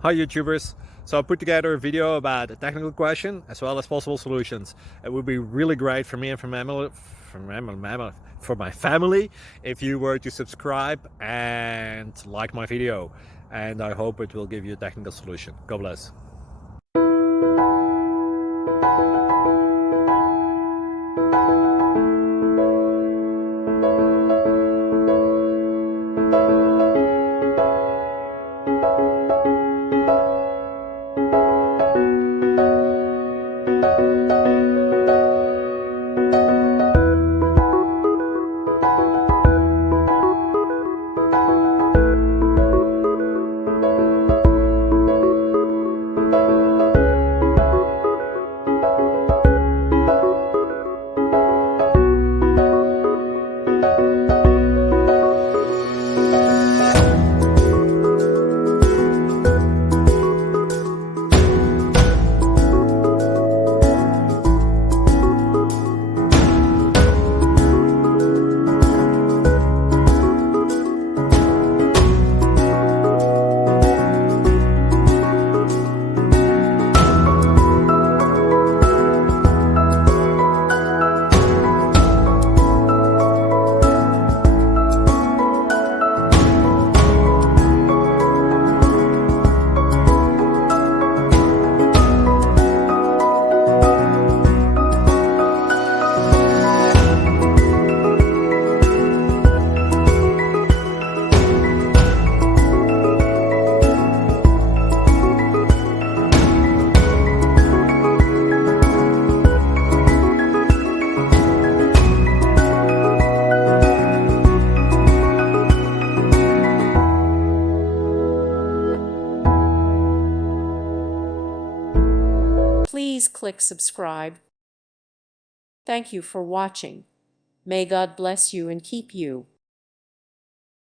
Hi YouTubers! So I put together a video about a technical question as well as possible solutions. It would be really great for me and for my family if you were to subscribe and like my video, and I hope it will give you a technical solution. God bless. Please click subscribe. Thank you for watching. May God bless you and keep you.